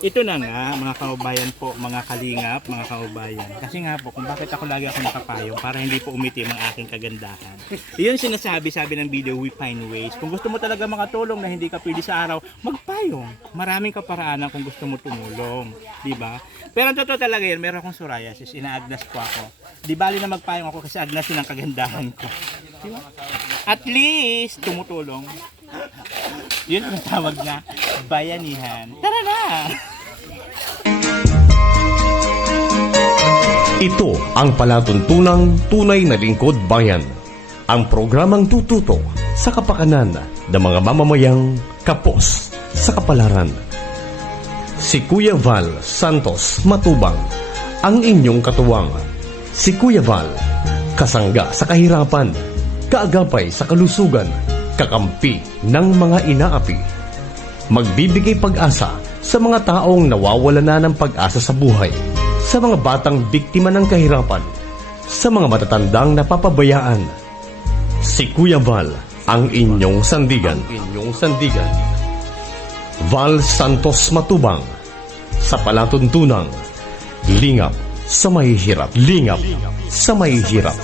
Ito na nga mga kaubayan po, mga kalingap, mga kaubayan. Kasi nga po kung bakit ako lagi ako nakapayong para hindi po umitim ang aking kagandahan. Iyon sinasabi ng video, we find ways. Kung gusto mo talaga makatulong na hindi ka pwede sa araw, magpayong. Maraming kaparaanan kung gusto mo tumulong, di ba? Pero ang totoo talaga yan, meron akong psoriasis, inaagnas po ako. Di bali na magpayong ako kasi agnasin ang kagandahan ko. Di ba? At least tumutulong. Yun ang tawag na bayanihan. Tara na! Ito ang palatuntunang tunay na lingkod bayan. Ang programang tututo sa kapakanan ng mga mamamayang kapos sa kapalaran. Si Kuya Val Santos Matubang, ang inyong katuwang. Si Kuya Val, kasangga sa kahirapan, kaagapay sa kalusugan, kakampi ng mga inaapi. Magbibigay pag-asa sa mga taong nawawala na ng pag-asa sa buhay, sa mga batang biktima ng kahirapan, sa mga matatandang napapabayaan. Si Kuya Val, ang inyong sandigan. Val Santos Matubang, sa palatuntunang lingap sa mahihirap. Lingap sa mahihirap.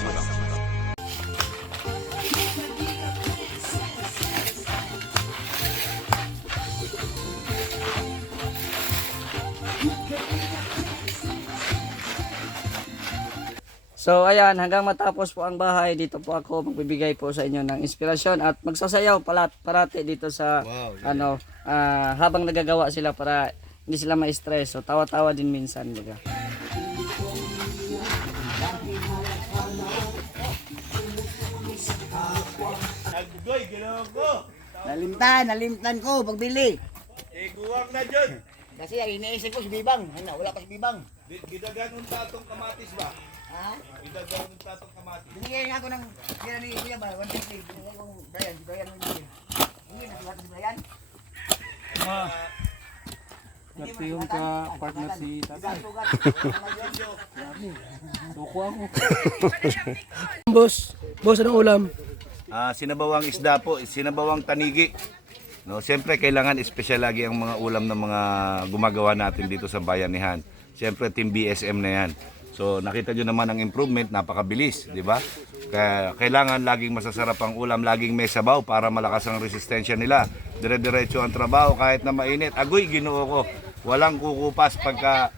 So ayan, hanggang matapos po ang bahay, dito po ako magbibigay po sa inyo ng inspirasyon at magsasayaw parati dito sa habang nagagawa sila para hindi sila ma-stress. So tawa-tawa din minsan, diba? Agdoy, ginawa ko! Nalimtan ko pagbili. Guwag na dyan! Kasi iniisip ko si Bibang. Ay na, wala pa si Bibang. Gidaganong tatong kamatis ba? Ha? Gidaganong tatong kamatis. Binigyan niya ako ng kaya ni Kuya ba? 150. Binigyan ko Brian. Si Brian mo binigyan. Hindi na si Brian. Kasi yung ka-partner si tatay. Suko ako. Boss, anong ulam? Sinabawang isda po, sinabawang tanigi. No, siyempre kailangan espesyal lagi ang mga ulam ng mga gumagawa natin dito sa bayanihan. Siyempre team BSM na 'yan. So nakita nyo naman ang improvement, napakabilis, di ba? Kaya kailangan laging masasarap ang ulam, laging may sabaw para malakas ang resistensya nila. Dire-diretso ang trabaho kahit na mainit. Agoy, Ginoo ko. Walang kukupas pagka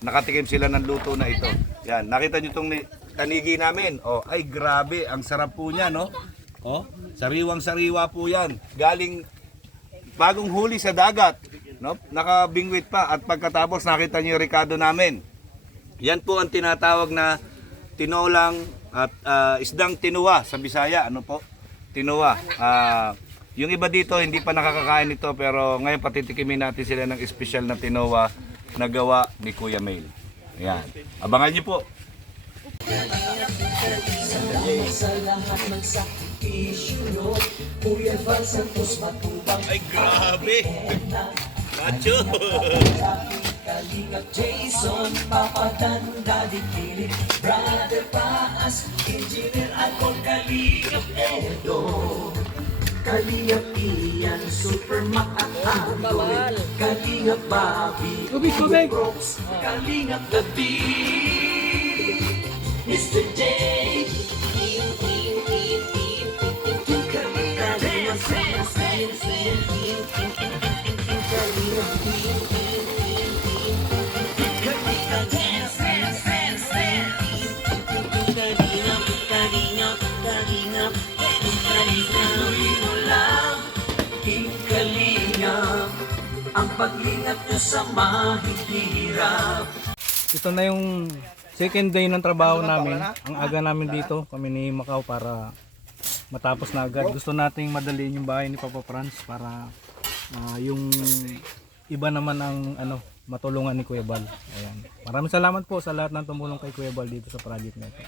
nakatikim sila ng luto na ito. Yan, nakita nyo itong tanigi namin. Oh, ay grabe, ang sarap po niya, no? Oh, sariwang-sariwa po 'yan. Galing bagong huli sa dagat, no? Nakabingwit pa at pagkatapos nakita niyo yung rekado namin. Yan po ang tinatawag na tinolang at isdang tinuwa sa Bisaya. Ano po? Tinuwa. Yung iba dito hindi pa nakakakain ito pero ngayon patitikimin natin sila ng espesyal na tinuwa na gawa ni Kuya Mail. Ayan. Abangan niyo po. Ay grabe! Nacho! Kalingap Jason, Papadan, Daddy Philip, Brother Paas, Engineer Alcon, Kalingap Edo, Kalingap Ian, Super Mac at Android, Kalingap Bobby, Brooks, Kalingap Gabi, Mr. J, Kalingap ang paglingap nyo sa mahihirap. Ito na yung second day ng trabaho namin. Ang aga namin dito, kami ni Macau para matapos na agad. Gusto nating madaliin yung bahay ni Papa Franz para yung iba naman ang matulungan ni Kuya Bal. Ayan. Maraming salamat po sa lahat ng tumulong kay Kuya Bal dito sa project na ito.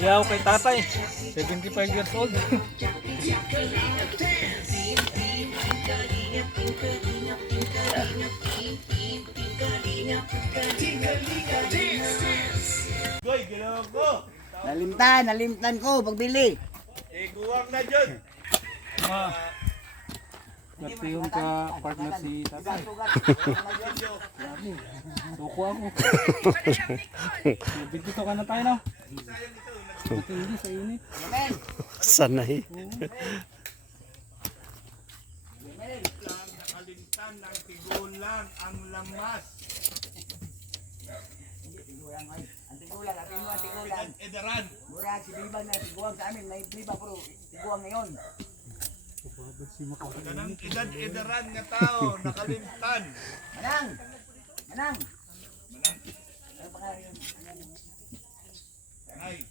Iyaw kay tatay, 75 years old. Goy, ginawa ko! Nalimtan ko pagbili. Guwag na dyan! Swerte yung ka-partner si tatay. Grabe. Suko ako. Bigito ka na tayo, no? Matindi sa init. Sanay. Nakalimtan ng tigulan ang lamas. Ang tigulan. Edaran. Mura si Biba na tiguang sa amin, may Biba pero tiguang ngayon. Ganang edad-edaran nga tao, nakalimtan. Manang! Manang! Ano pa nga yun? Ay,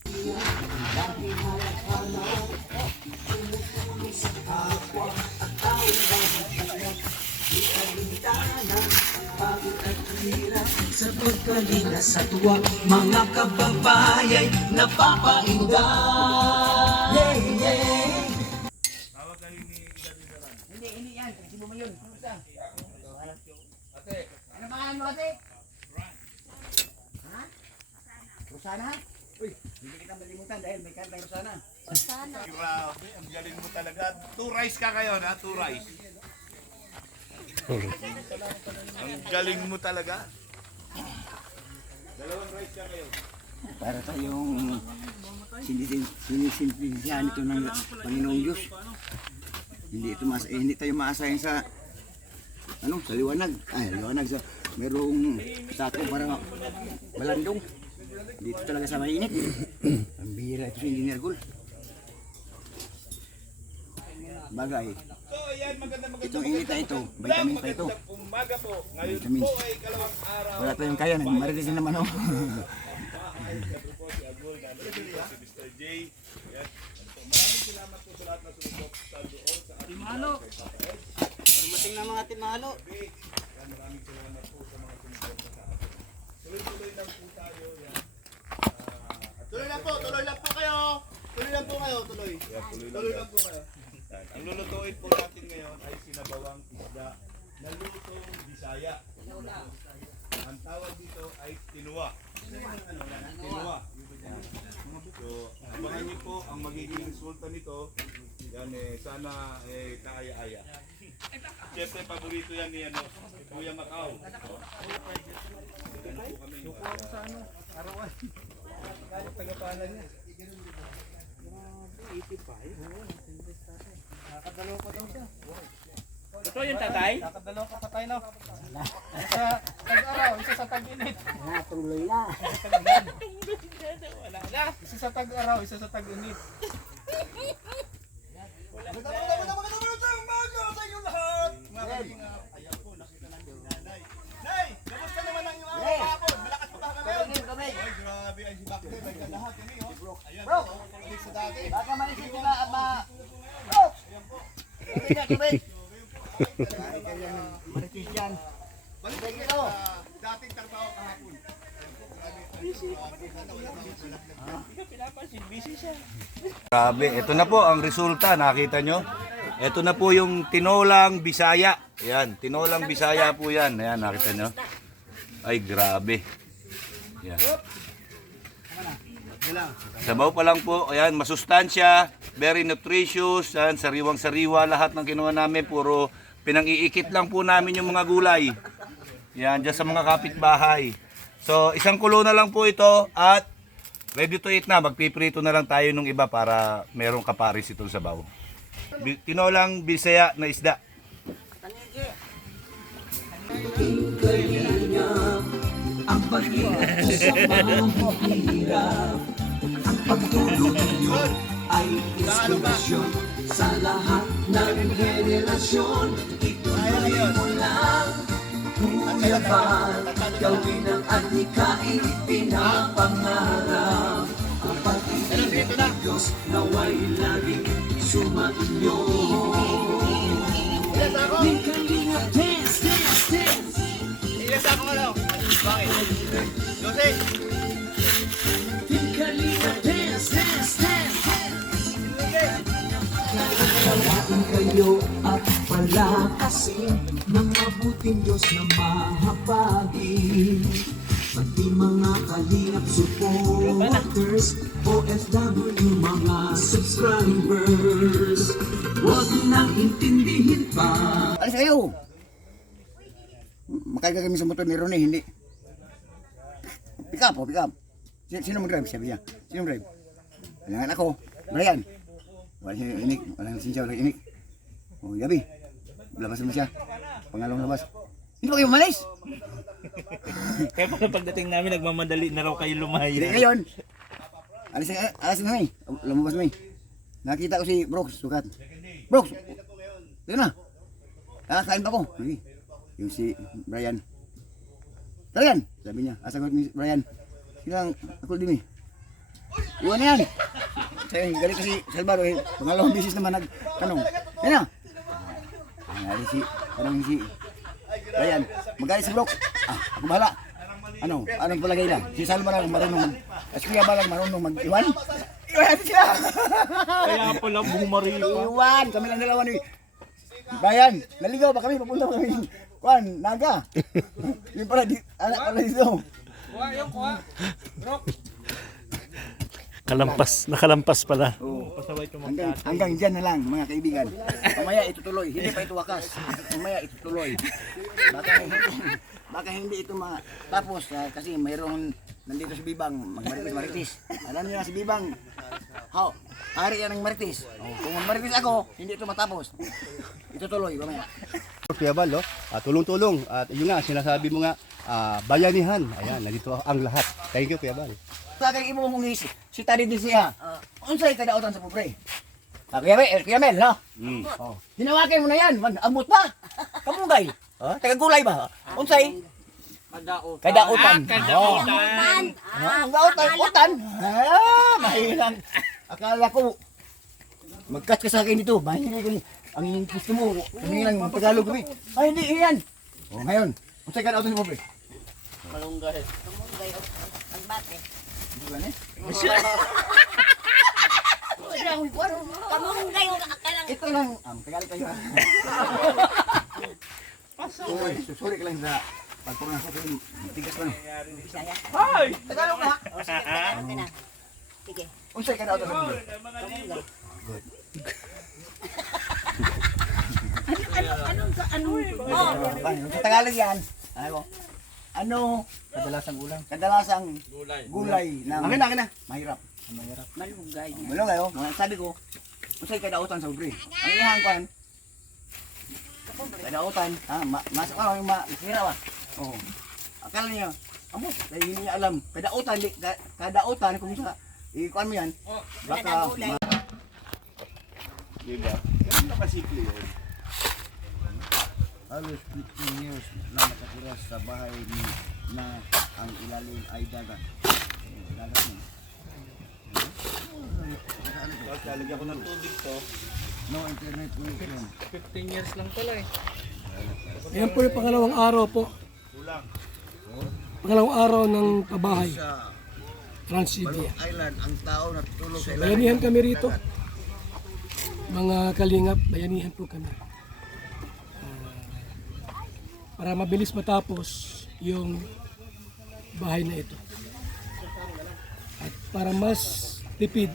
Sa pagkalinga sa tuwa, mga kababayay napapainda. Yeah, yeah. tawag kayo ni edad-edaran. Hindi yan. Kasi mo yun. Kumusta? Ate, Ano pangalan mo ate? Ha? Rosana? Uy, hindi kita malimutan dahil may kanta yung Rosana. grabe, ang galing mo talaga. 2 rice ka kayo, na 2 rice. Ang galing mo talaga. 2 rice ka kayo. Para tayong sinisimplihan ito ng Panginoong Diyos. Hindi tayo maasahin sa sa liwanag. Liwanag sa merong sako para malandong. Dito talaga sa mainit. Ang bihira ito si Engineer Gul. Bagay. So, ayan, magandang Itong init na ito, vitamin pa ito. umaga po. Ngayon Vitamin. po ay kalawang araw. Wala tayong kaya, marites na naman oh. Si Agul, nandito po si Mr. J. Ayan. Maraming salamat po sa lahat na sumubok sa doon sa ating Timalo. Dumating na mga timalo. Maraming salamat po sa mga sumubok sa atin. Tuloy-tuloy lang po tayo. Yan. Tuloy lang po kayo. Tuloy lang po kayo, tuloy. Yeah, tuloy lang po kayo. Ang lulutuin po natin ngayon ay sinabawang isda na lutong Bisaya. Ang tawag dito ay tinuwa. Tinuwa. So, abangan niyo po ang magiging resulta nito. Yan sana kaaya-aya. Siyempre, paborito yan ni Kuya Macau. Ganun po kami. Suko ako sa arawan. Tagapalan niya. Nakakadalaw pa daw siya. Totoo yung tatay? Nakakadalaw ka pa tayo, no? Isa tag-araw, isa sa tag-init. Tuloy na. Isa sa tag-araw, isa sa tag-init. Nay, kamusta naman ang iyong araw hapon? Malakas pa ba ngayon? Kabig. Ay, grabe ang si Bakte. May kalahat yan Ayan, Bro. sa dati. Baka maisip nila Bro! Kabig na, kabig. Marites yan. Balik kayo sa dating trabaho kahapon. Grabe, ito na po ang resulta, nakita nyo? Ito na po yung tinolang Bisaya. Ayan, tinolang Bisaya po yan. Ayan, nakita nyo? Ay, grabe. Ayan. Sabaw pa lang po, ayan, masustansya, very nutritious, ayan, sariwang-sariwa, lahat ng kinuha namin, puro pinang-iikit lang po namin yung mga gulay. Yan, dyan sa mga kapitbahay. So, isang kulo na lang po ito at ready to eat na. Magpiprito na lang tayo nung iba para merong kaparis itong sabaw. Tinolang Bisaya na isda. Ang pag-ingat sa mahihirap, ang pagtulong ninyo ay inspirasyon sa lahat ng henerasyon. Ituloy mo lang, Kuya Val, gawin ang adhikain pinapangarap. Ang pag-ibig ng Diyos naway laging sumainyo. May kalinga, dance, dance, dance. Ilan sa mga lang? Bakit? Jose! May kalinga, dance, dance, dance. Kalain kayo at palakasin ng mabuting Diyos na mahabagin. pati mga kalingap supporters, OFW mga subscribers, huwag nang intindihin pa. Alis kayo! Makaiga kami sa motor ni Ronnie, hindi. Pick up. Sino mag-drive? Sabi niya. Sino mag-drive? Kailangan ako. Brian. Wala siya inik. Walang lisensya, walang inik. Oh, gabi. Labas mo siya. Pangalawang labas. Hindi pa kayo umalis? Kaya pala pagdating namin, nagmamadali na raw kayo Hindi lumaya. ngayon. Alas na kami. Lumabas kami. Nakita ko si Brooks, sukat. Brooks! Dito na. Kain pa ko. Sige. Yung si Brian. Brian! Sabi niya. Asagot ni Brian. Silang ako din eh. Iwan na yan. Kasi galit kasi Salvador eh. Pangalawang bisis naman nagtanong. Yan na. Nangyari si Brian. Magalit si Brooks. Ako bahala. Anong palagay lang? Si Salva lang marunong si Kuya ba lang marunong mag-iwan? Iwan natin sila! Kaya pala bumariyo. Iwan! Kami lang dalawa ni Brian. Naligaw ba kami? Papunta ba kami? Kuan, Naga. Yung pala, anak pala dito. Nakalampas pala. Pasaway ko Hanggang dyan na lang, mga kaibigan. Mamaya itutuloy. Hindi pa ito wakas. Mamaya itutuloy. Baka hindi ito matapos kasi mayroon nandito si Bibang magmaritis. Alam niyo na si Bibang. Hari yan ng maritis. Kung magmaritis ako, hindi ito matapos. Itutuloy mamaya. Kuya Bal, tulong-tulong. At yun nga, sinasabi mo nga, bayanihan. Ayan, nandito ang lahat. Thank you, Kuya Bal. Sa akin imo mong si Tari din siya. Unsay kadautan sa pobre? Kuya Mel, no? Hinawakin mo na yan. Amot pa. Kamungay. Taga-gulay ba? Unsay? Kadautan. Kadautan. Mahirang. Akala ko, mag-cut ka sa akin dito. Mahirang ko ang gusto mo. Humingi lang Tagalog kami. Ay, hindi yan. Ngayon, unsay kadautan sa pobre? Malunggay. Ang bate. Hindi ba ni? Kamong kayo kailang Ito lang. Tagalog kayo ha. Sorry ka lang sa pagpapasok ko yung tigas lang. Bisaya. Hoy! Tagalog na. O sige, Tagalog ka na. Sige. Unsay kadautan sa pobre? Sa Tagalog yan. Ano? Kadalasang gulay ng mahirap. Malunggay. Malunggay oh. Sabi ko, unsay kadautan sa pobre? Ang ihang kwan. Kadautan, masok ka yung mahirap ah. Oo. Akala niya, dahil hindi niya alam. Kadautan kung sa ikuan mo yan. Baka Diba? Ganun na kasimple yun. halos 15 years na nakatira sa bahay na ang ilalim ay dagat. Dagat mo. Lalagyan ko ng tubig to. No internet connection. 15 years lang pala eh. Ayan po yung pangalawang araw po. Pangalawang araw ng pabahay. Sa Transylvia. island, ang tao natutulog sa ilalim. Bayanihan kami rito. Mga kalingap, bayanihan po kami. Para mabilis matapos yung bahay na ito. At para mas tipid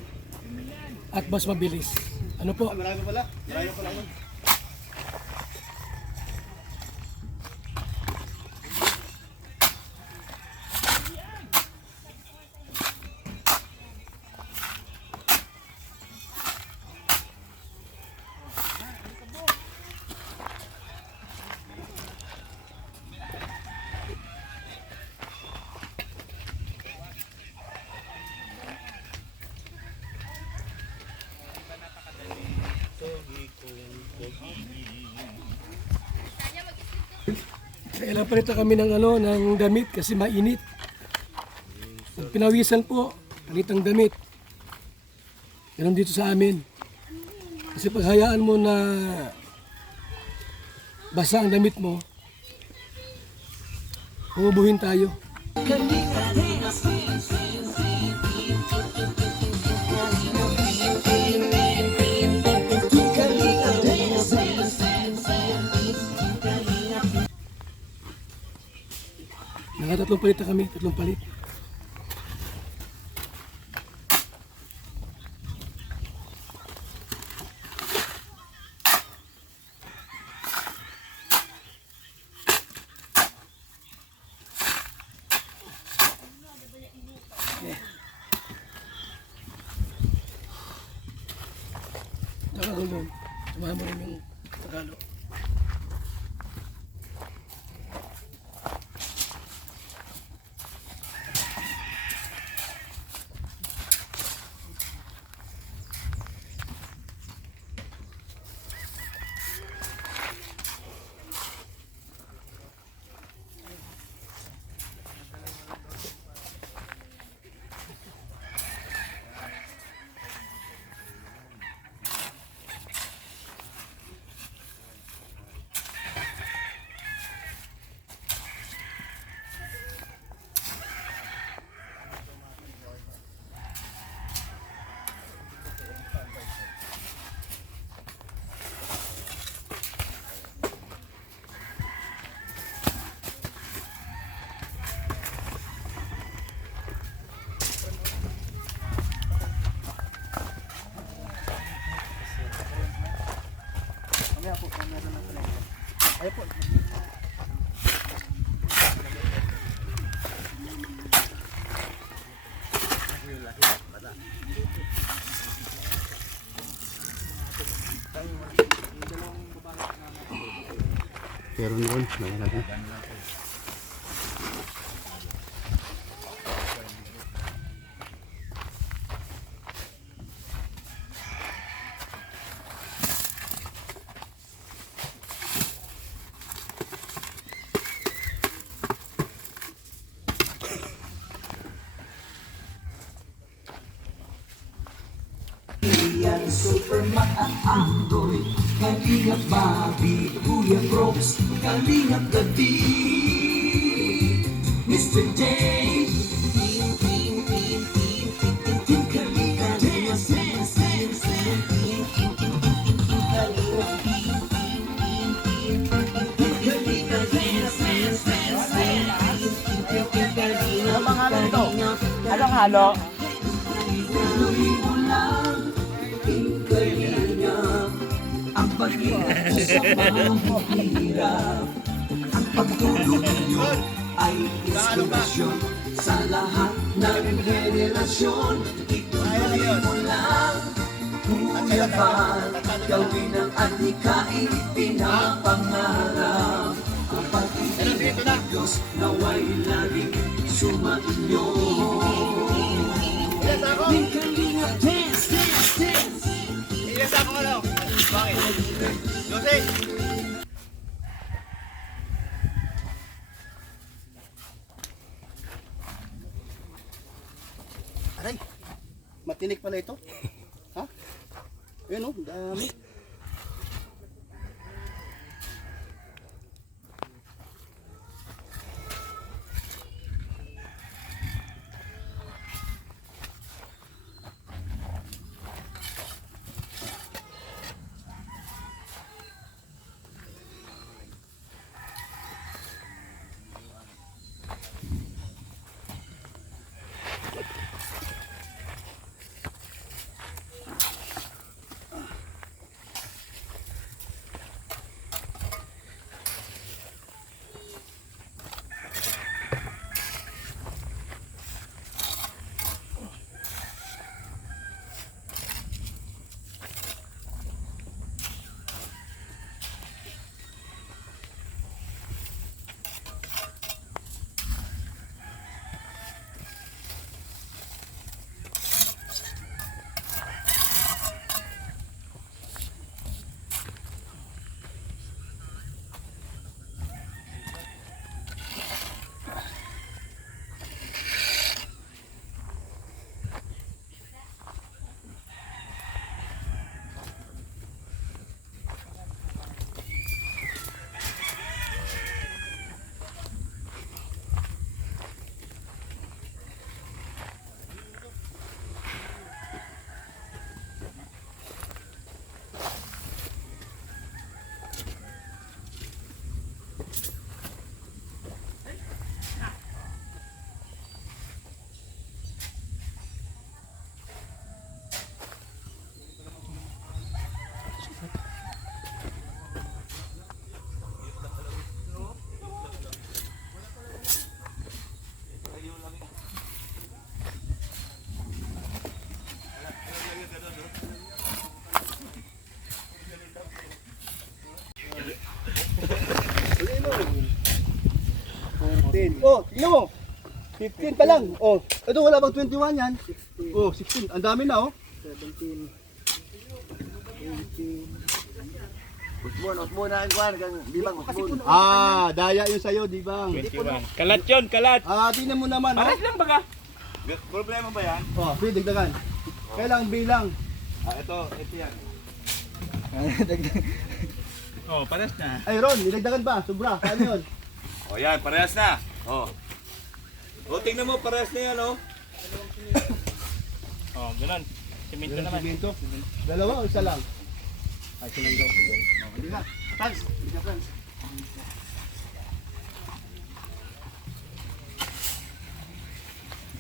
at mas mabilis. Ano po? Marami pala. Kailan pa kami ng damit kasi mainit. Pag pinawisan po, palit ang damit. Ganun dito sa amin. Kasi pag hayaan mo na basa ang damit mo, umubuhin tayo. Nakatatlong palit na kami, 3 palit. Tagalog doon. Samahan mo rin yung Tagalog. Pero noon, may natin. Anong halo? Aray, matinik pala ito. Ha? Ayun o, dami. 16. Oh, tingnan mo. 15 pa lang. Oh, ito wala bang 21 yan? Oh, 16. Ang dami na oh. Usbon na ang kuhan, kang bibang usbon. Ah, daya yun sa'yo, di bang? 21. Kalat yun, kalat. Ah, tingnan mo naman. Pares Oh, lang baga. Problema ba yan? oh sige, dagdagan. Kailang bilang. Ito yan. Oh, pares na. Ay, Ron, nilagdagan pa. Sobra. Paano yun? O yan, parehas na. O. O, tingnan mo, parehas na yan, o. Oh, ganun. Simento naman. Simento. Dalawa o isa lang? Ay, isa lang daw. Oh, hindi ka. Franz. Hindi ka, Franz.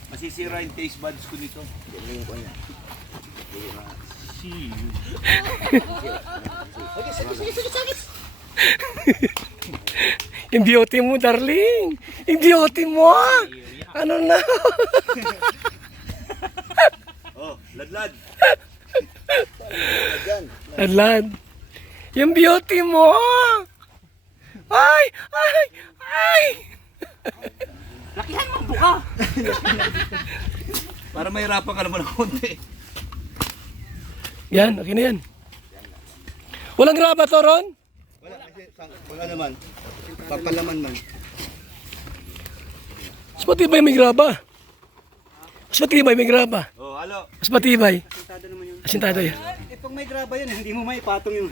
Masisira yung taste buds ko nito. See. Yung beauty mo, darling. Yung beauty mo. Ano na? Oh, ladlad. Adlan. Yung beauty mo. Ay! Ay! Ay! Lakihan mo ang buka. Para mahirapan ka naman ng konti. Yan, okay na yan. Walang graba to, Ron? Wala, kasi wala naman. Papalaman man. Mas matibay may graba. Mas matibay may graba. Oh, halo. Mas matibay. Asintado yan. Itong may graba yan, hindi mo may patong yung...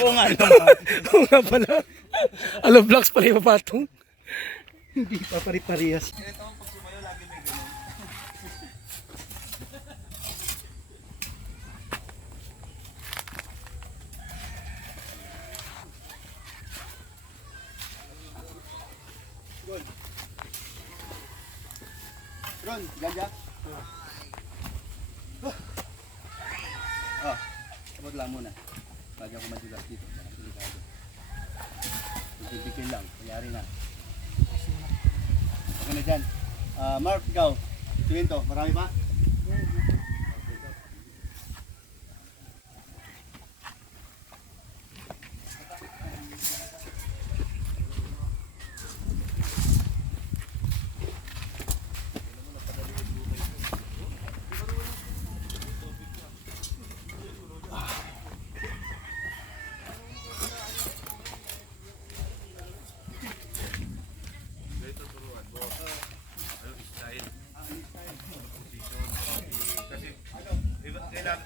Oo nga naman. Oo nga pala. Alo blocks pala yung mapatong. Hindi pa pari-parehas. Ron, ganja. Oh, sabot lang muna. Bago ako madulas dito. Delikado. Bibikin lang, kayari na. Okay na dyan. Mark, ikaw. Simento, marami pa?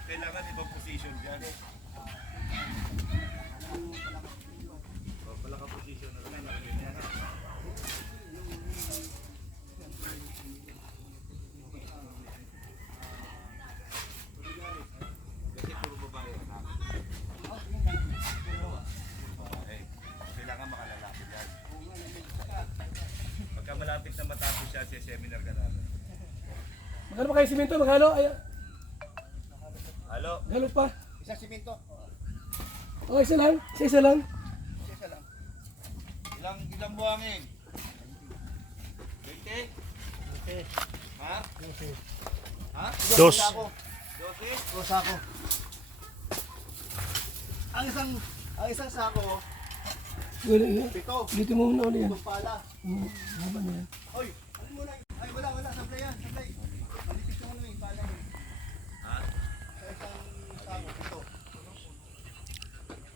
Kailangan ibang position dyan. Pala ka position na rin. Kasi puro babae ang akin. Kailangan makalalapit yan. Pagka malapit na matapos siya, seminar ka namin. Magkano ba kayo simento? Magkano? Ay, Halo? magkano pa? Isang simento. Oh, isa lang. Isa lang. Isa lang. Ilang buhangin? 20? Ha? Ha? Dos. Dosis? Dos sako. Ang isang sako, pito. Dito mo muna ulit yan. Itong pala. Haba na yan. Oy, ano muna? Ay, wala. Sablay yan. Sablay. Malipis yung ano yung pala yun. Ha? Sa isang sako, pito.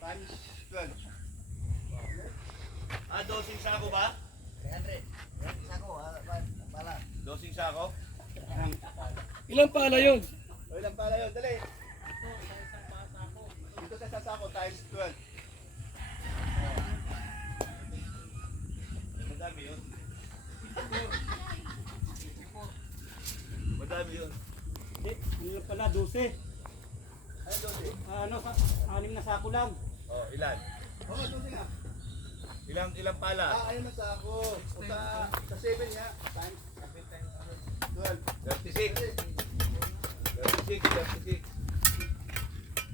Times 12. Ah, dosing sako ba? 300. Sako, pala. Dosing sako? Ilang pala yun? O, ilang pala yun? Dali. Dito sa isang sako, times 12. Madami yun. Madami yun. Hindi pala 12. Ay, 12. Ano, 6 na sako lang. Oh, ilan? Oo, 12 nga. Ilang pala? Ayun na sako. O sa 7 nga, times 12. 36. 36.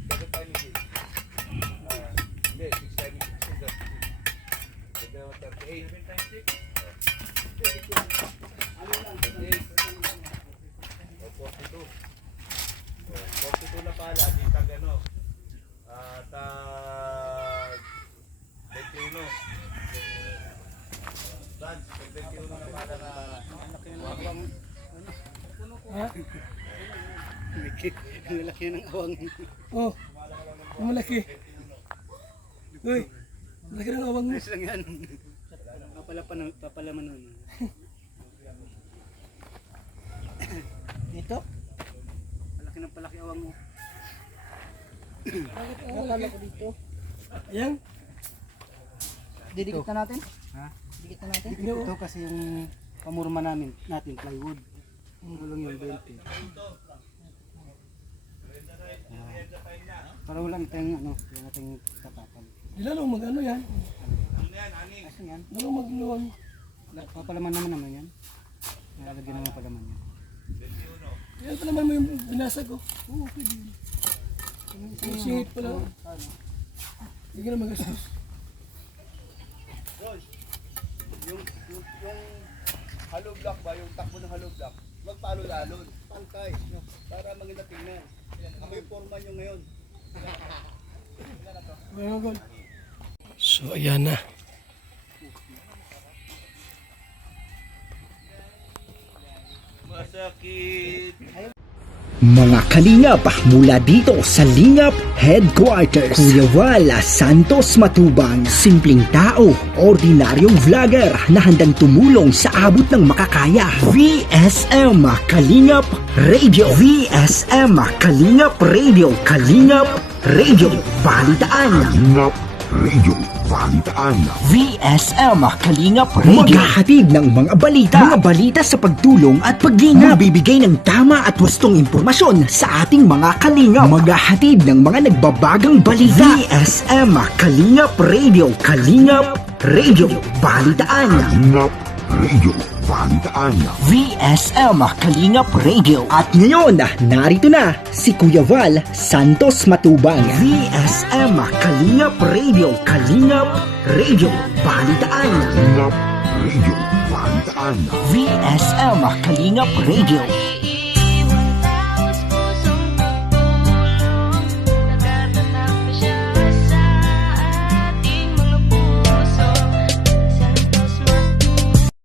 Bakit tayo ni 6? Hindi, 6 times 6 is 36. Gagawin 38. 7 times 6? Ano lang? 42. 42 na pala, di tag ano. Tag 21. Ha? Ang laki ng awang. Oh, ang malaki. Uy, malaki ng awang mo. Ayos lang yan. Papalaman nun. Dito? Palaki ng palaki awang mo. Akala ko dito. Ayan. Didikit na natin? Ha? Didikit na natin? Ito kasi yung pamurma natin plywood. Tulong yung 20. Para walang tayong yung ating tapatan. Ilan mag-ano yan? Kasi yan, Ano magluwang? papalaman naman yan. Nalalagyan naman palaman yan. Yan pa naman mo yung binasag ko. Oo, pwede yun. Yung singit pala. Hindi ka na magastos. Yung hollow block ba, yung takbo ng hollow block, huwag palo-lalon, pantay, para maganda tingnan. Ako yung forma nyo ngayon. Mga gol. So, ayan na. Mga kalingap mula dito sa Lingap Headquarters, Kuya Val Santos Matubang, simpleng tao, ordinaryong vlogger na handang tumulong sa abot ng makakaya. VSM Kalingap Radio, VSM Kalingap Radio, Kalingap Radio, Balitaan. Kalingap Radio, Balitaan. VSM Kalingap Radio, maghahatid ng mga balita sa pagtulong at paglingap, bibigay ng tama at wastong impormasyon sa ating mga kalingap, maghahatid ng mga nagbabagang balita. VSM Kalingap Radio, Kalingap Radio, Balitaan. Kalingap Radio, Balitaan. VSM Kalingap Radio. At ngayon, narito na si Kuya Val Santos Matubang. VSM Kalingap Radio, Kalingap Radio, Balitaan. Kalingap Radio, Balitaan. VSM Kalingap Radio.